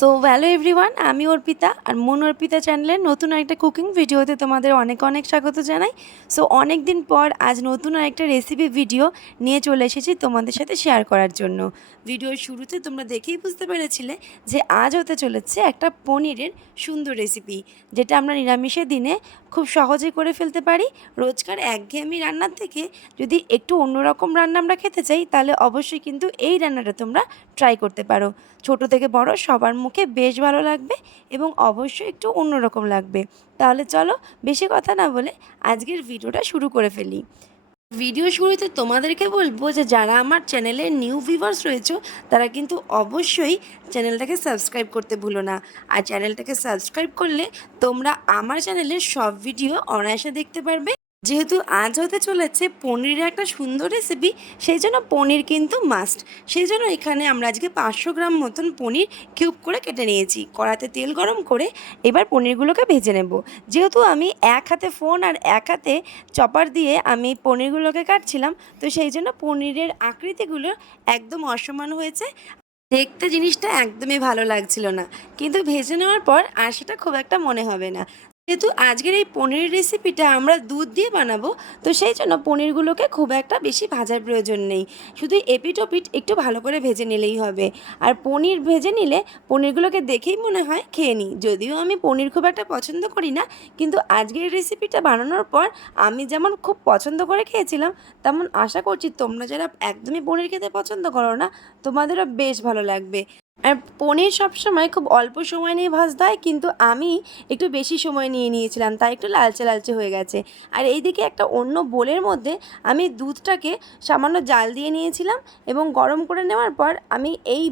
So hello everyone আমি অর্পিতা আর মন অর্পিতা চ্যানেলের নতুন একটা কুকিং ভিডিওতে তোমাদের অনেক অনেক স্বাগত জানাই। সো অনেক দিন পর আজ নতুন একটা রেসিপি ভিডিও নিয়ে চলে এসেছি তোমাদের সাথে শেয়ার করার জন্য। ভিডিওর শুরুতে তোমরা দেখেই বুঝতে পেরেছিলে যে আজ হতে চলেছে একটা পনিরের সুন্দর রেসিপি যেটা আমরা নিরামিষের দিনে খুব সহজে করে ফেলতে পারি। রোজকার একঘেয়েমি রান্নার থেকে যদি একটু অন্যরকম রান্না আমরা খেতে চাই, তাহলে অবশ্যই কিন্তু এই রান্নাটা তোমরা ট্রাই করতে পারো। ছোট থেকে বড় সবার বেশ ভালো লাগবে এবং অবশ্যই একটু অন্যরকম লাগবে। তাহলে চলো বেশি কথা না বলে আজকের ভিডিওটা শুরু করে ফেলি। ভিডিও শুরুতে তোমাদেরকে বলব যে যারা আমার চ্যানেলে নিউ ভিউয়ার্স রয়েছে, তারা কিন্তু অবশ্যই চ্যানেলটাকে সাবস্ক্রাইব করতে ভুলো না। আর চ্যানেলটাকে সাবস্ক্রাইব করলে তোমরা আমার চ্যানেলের সব ভিডিও অনায়াসে দেখতে পারবে যেহেতু আজ হতে চলেছে পনিরের একটা সুন্দর রেসিপি সেই জন্য পনির কিন্তু মাস্ট সেই জন্য এখানে আমরা আজকে পাঁচশো গ্রাম মতন পনির কিউব করে কেটে নিয়েছি। কড়াতে তেল গরম করে এবার পনিরগুলোকে ভেজে নেব। যেহেতু আমি এক হাতে ফোন আর এক হাতে চপার দিয়ে আমি পনিরগুলোকে কাটছিলাম, তো সেই জন্য পনিরের আকৃতিগুলো একদম অসমান হয়েছে। দেখতে জিনিসটা একদমই ভালো লাগছিল না। কিন্তু ভেজে নেওয়ার পর আর সেটা খুব একটা মনে হবে না। যেহেতু আজকের এই পনিরের রেসিপিটা আমরা দুধ দিয়ে বানাবো, তো সেই জন্য পনিরগুলোকে খুব একটা বেশি ভাজার প্রয়োজন নেই। শুধু এপিট ওপিট একটু ভালো করে ভেজে নিলেই হবে। আর পনির ভেজে নিলে পনিরগুলোকে দেখেই মনে হয় খেয়ে নিই যদিও আমি পনির খুব একটা পছন্দ করি না, কিন্তু আজকের রেসিপিটা বানানোর পর আমি যেমন খুব পছন্দ করে খেয়েছিলাম, তেমন আশা করছি তোমরা যারা একদমই পনির খেতে পছন্দ করো না, তোমাদেরও বেশ ভালো লাগবে। আর পনির সবসময় খুব অল্প সময় নিয়ে ভাজতে হয়, কিন্তু আমি একটু বেশি সময় নিয়ে নিয়েছিলাম, তাই একটু লালচে লালচে হয়ে গেছে। আর এইদিকে একটা অন্য বোলের মধ্যে আমি দুধটাকে সামান্য জাল দিয়ে নিয়েছিলাম এবং গরম করে নেওয়ার পর আমি এই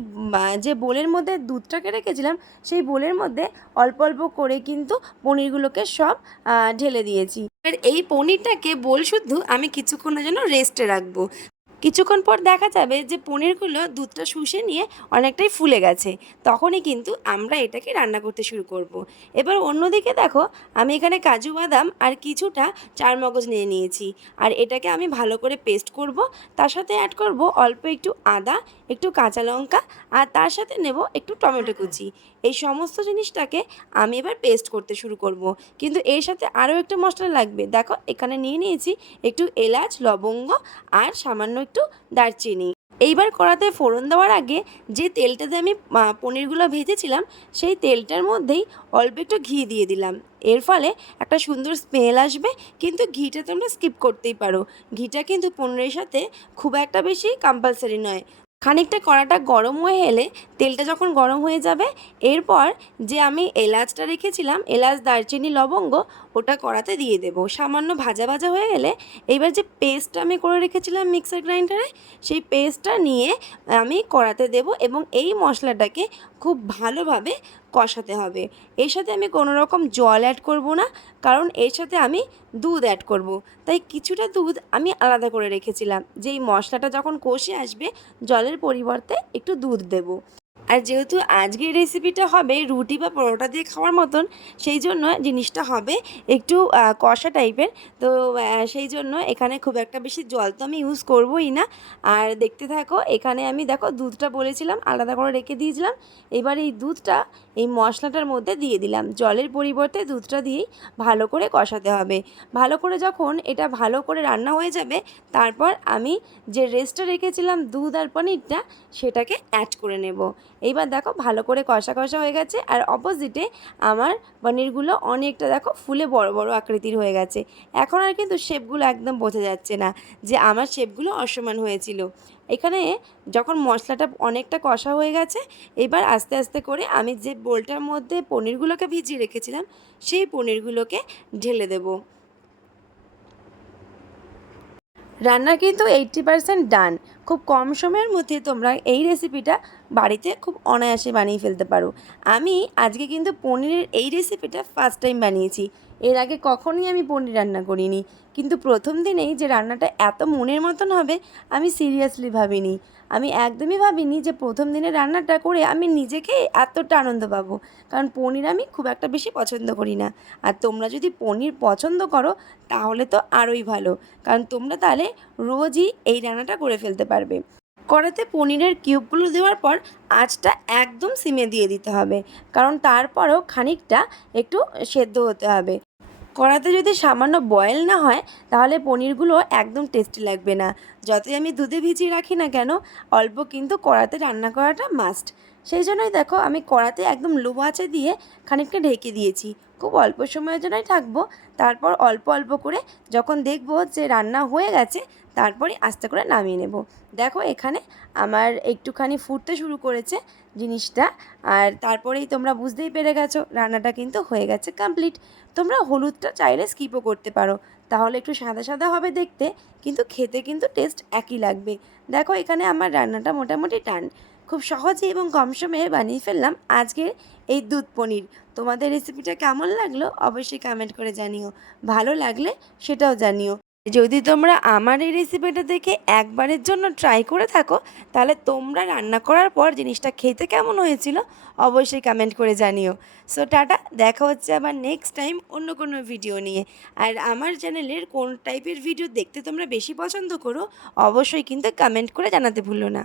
যে বোলের মধ্যে দুধটাকে রেখেছিলাম, সেই বোলের মধ্যে অল্প অল্প করে কিন্তু পনিরগুলোকে সব ঢেলে দিয়েছি। আর এই পনিরটাকে বোল শুদ্ধ আমি কিছুক্ষণের জন্য রেস্টে রাখব। কিছুক্ষণ পর দেখা যাবে যে পনিরগুলো দুধটা শুষে নিয়ে অনেকটাই ফুলে গেছে। তখনই কিন্তু আমরা এটাকে রান্না করতে শুরু করব। এবার অন্যদিকে দেখো, আমি এখানে কাজু বাদাম আর কিছুটা চারমগজ নিয়ে নিয়েছি। আর এটাকে আমি ভালো করে পেস্ট করব। তার সাথে অ্যাড করব অল্প একটু আদা, একটু কাঁচা লঙ্কা আর তার সাথে নেব একটু টমেটো কুচি। এই সমস্ত জিনিসটাকে আমি এবার পেস্ট করতে শুরু করব। কিন্তু এর সাথে আরও একটা মশলা লাগবে। দেখো, এখানে নিয়ে নিয়েছি একটু এলাচ, লবঙ্গ আর সামান্য একটু দারচিনি। এইবার কড়াতে ফোড়ন দেওয়ার আগে যে তেলটাতে আমি পনিরগুলো ভেজেছিলাম, সেই তেলটার মধ্যেই অল্প একটু ঘি দিয়ে দিলাম। এর ফলে একটা সুন্দর স্মেল আসবে, কিন্তু ঘিটা তোমরা স্কিপ করতেই পারো। ঘিটা কিন্তু পনিরের সাথে খুব একটা বেশি কম্পালসারি নয়। খানিকটা কড়াটা গরম হয়ে এলে তেলটা যখন গরম হয়ে যাবে, এরপর যে আমি এলাচটা রেখেছিলাম, এলাচ, দারচিনি, লবঙ্গ, ওটা কড়াতে দিয়ে দেব। সামান্য ভাজা ভাজা হয়ে গেলে এবার যে পেস্টটা আমি করে রেখেছিলাম মিক্সার গ্রাইন্ডারে সেই পেস্টটা নিয়ে আমি কড়াতে দেব এবং এই মশলাটাকে খুব ভালোভাবে কষাতে হবে। এর সাথে আমি কোনো রকম জল অ্যাড করব না, কারণ এর সাথে আমি দুধ অ্যাড করব। তাই কিছুটা দুধ আমি আলাদা করে রেখেছিলাম। যেই মশলাটা যখন কষে আসবে, জলের পরিবর্তে একটু দুধ দেবো। আর যেহেতু আজকের রেসিপিটা হবে রুটি বা পরোটা দিয়ে খাওয়ার মতন, সেই জন্য জিনিসটা হবে একটু কষা টাইপের তো সেই জন্য এখানে খুব একটা বেশি জল তো আমি ইউজ করবোই না। আর দেখতে থাকো, এখানে আমি দেখো দুধটা বলেছিলাম, আলাদা করে রেখে দিয়েছিলাম। এবার এই দুধটা, এই মশলাটার মধ্যে দিয়ে দিলাম। জলের পরিবর্তে দুধটা দিয়েই ভালো করে কষাতে হবে। ভালো করে যখন এটা ভালো করে রান্না হয়ে যাবে, তারপর আমি যে রেস্টটা রেখেছিলাম দুধ আর পনিরটা, সেটাকে অ্যাড করে নেব। এইবার দেখো ভালো করে কষা কষা হয়ে গেছে আর অপোজিটে আমার পনিরগুলো অনেকটা দেখো ফুলে বড় বড় আকৃতির হয়ে গেছে। এখন আর কিন্তু শেপগুলো একদম বোঝা যাচ্ছে না যে আমার শেপগুলো অসমান হয়েছিল। এখানে যখন মশলাটা অনেকটা কষা হয়ে গেছে, এবার আস্তে আস্তে করে আমি যে বোলটার মধ্যে পনিরগুলোকে ভিজিয়ে রেখেছিলাম, সেই পনিরগুলোকে ঢেলে দেবো। রান্না কিন্তু এইট্টি পারসেন্ট ডান খুব কম সময়ের মধ্যে তোমরা এই রেসিপিটা বাড়িতে খুব অনায়াসে বানিয়ে ফেলতে পারো। আমি আজকে কিন্তু পনিরের এই রেসিপিটা ফার্স্ট টাইম বানিয়েছি। এর আগে কখনোই আমি পনির রান্না করিনি। কিন্তু প্রথম দিনেই যে রান্নাটা এত মনের মতন হবে, আমি সিরিয়াসলি ভাবিনি। আমি একদমই ভাবিনি যে প্রথম দিনে রান্নাটা করে আমি নিজেকে এতটা আনন্দ পাবো। কারণ পনির আমি খুব একটা বেশি পছন্দ করি না। আর তোমরা যদি পনির পছন্দ করো, তাহলে তো আরোই ভালো। কারণ তোমরা তাহলে রোজই এই রান্নাটা করে ফেলতে পারবে। কড়াতে পনিরের কিউবগুলো দেওয়ার পর আঁচটা একদম সিমে দিয়ে দিতে হবে, কারণ তারপরেও খানিকটা একটু সেদ্ধ হতে হবে। কড়াতে যদি সামান্য বয়েল না হয়, তাহলে পনিরগুলো একদম টেস্টি লাগবে না। যতই আমি দুধে ভিজিয়ে রাখি না কেন, অল্প কিন্তু কড়াতে রান্না করাটা মাস্ট সেই জন্যই দেখো, আমি কড়াতে একদম লো আঁচে দিয়ে খানিকটা ঢেকে দিয়েছি। খুব অল্প সময়ের জন্যই থাকব। তারপর অল্প অল্প করে যখন দেখব যে রান্না হয়ে গেছে তারপরে আস্তে করে নামিয়ে নেব। দেখো এখানে আমার একটুখানি ফুটতে শুরু করেছে জিনিসটা, আর তারপরেই তোমরা বুঝতেই পেরে গেছো রান্নাটা কিন্তু হয়ে গেছে কমপ্লিট তোমরা হলুদটা চাইলে স্কিপও করতে পারো, তাহলে একটু সাদা সাদা হবে দেখতে, কিন্তু খেতে কিন্তু টেস্ট একই লাগবে। দেখো এখানে আমার রান্নাটা মোটামুটি টান খুব সহজে এবং কম সময়ে বানিয়ে ফেললাম আজকের এই দুধ পনির। তোমাদের রেসিপিটা কেমন লাগল অবশ্যই কমেন্ট করে জানিও। ভালো লাগলে সেটাও জানিও। যদি তোমরা আমার এই রেসিপিটা দেখে একবারের জন্য ট্রাই করে থাকো, তাহলে তোমরা রান্না করার পর জিনিসটা খেতে কেমন হয়েছিল অবশ্যই কমেন্ট করে জানিও। So tata. দেখা হচ্ছে আবার নেক্সট টাইম অন্য কোনো ভিডিও নিয়ে। আর আমার চ্যানেলের কোন টাইপের ভিডিও দেখতে তোমরা বেশি পছন্দ করো, অবশ্যই কিন্তু কমেন্ট করে জানাতে ভুলো না।